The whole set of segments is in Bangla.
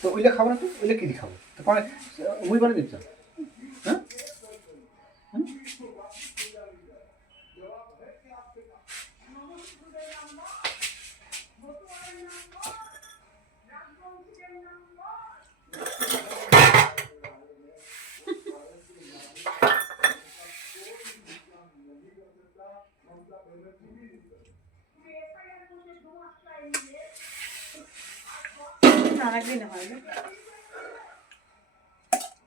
তো ওইলে খাবো না, তো ওইলে কি খাবো, তো পরে মুই বলে দিচ্ছ। হ্যাঁ আরেকদিন হয় না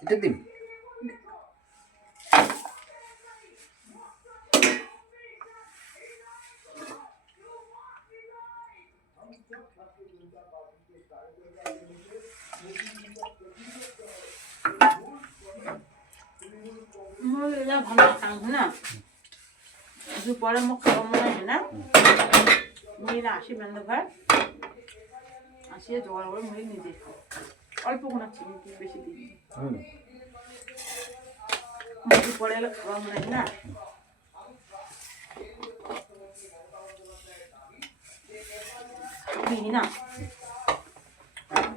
এটা দিন। ভালো খাবো না দুপুরে মোক খাব মনে হয় না মেয়েরা আসি বেন্দ ঘর আসিয়ে জোগাড় করে মুড়ি নিজে খাও অল্প কোনো চিনি বেশি দিই দুপুরে এলে খাওয়া মনে হয় না দিই না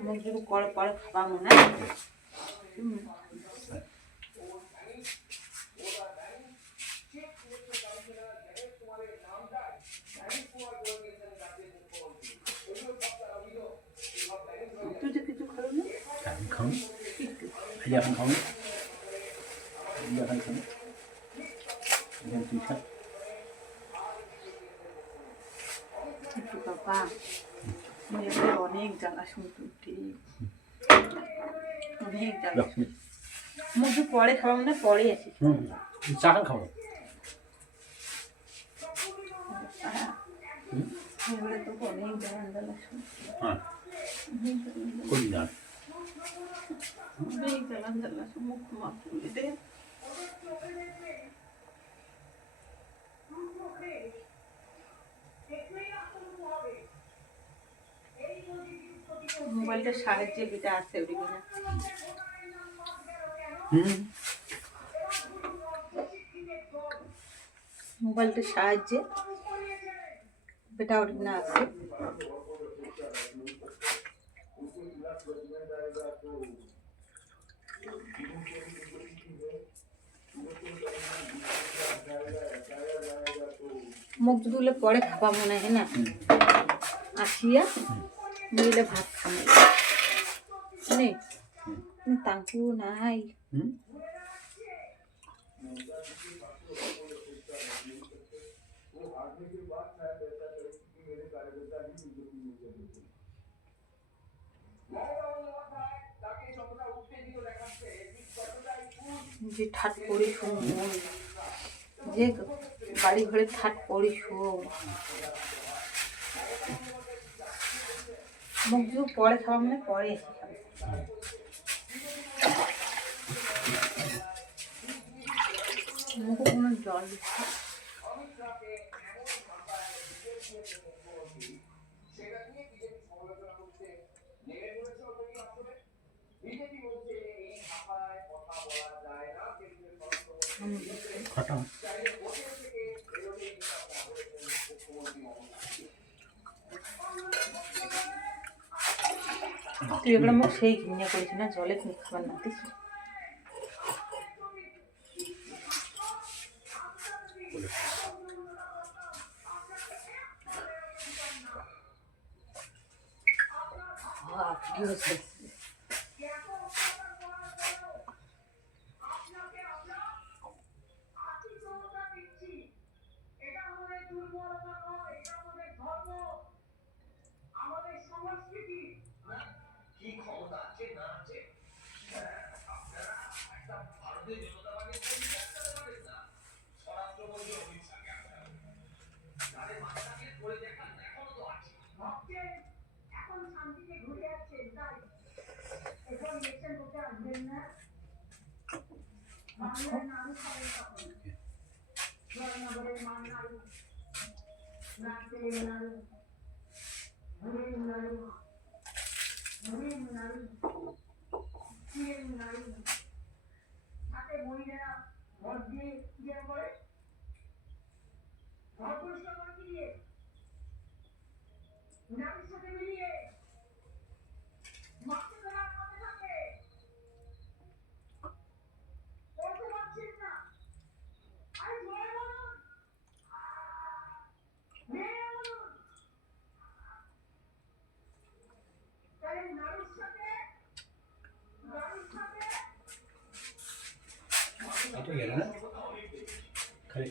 মুখ যদি করে পরে খাওয়া মনে হয় তুই যে কিছু খাও না এখন খাও, এই এখন খাও না, এখন খাও, এখন তুই খা। একটু বাবা মেয়েদের অনেক জ্বালা শুনতে অনেক জ্বালা মুখ পরে খাওয়া মানে পরে আসি চা খান খাবো। এগুলো তো অনেক জ্বালা জ্বালা শুনতে হ্যাঁ কোন জান অনেক জ্বালা জ্বালা মুখ মা তুলে দে মোবাইলটার সাহায্যে যেটা আছে ওটা কিনা মোবাইলটার সাহায্যে বেটা ওটা কিনা আছে মুখ ধুলে পরে খাবা মনে হয় না আসিয়া মিলে ভাত খাবে নেই তাঙ্কু নাই যে ঠাট করি শোন যে বাড়ি ঘরে ঠাট করি শোন মুখ ধু পরে খাওয়া মানে পরে এসে খাবে মুখে কোনো জল দিচ্ছে খাটা তুই এগুলো মুখ সেই ঘিন্না করেছি না জলে তুমি খাবার না দিস কি হচ্ছে গেল না খালি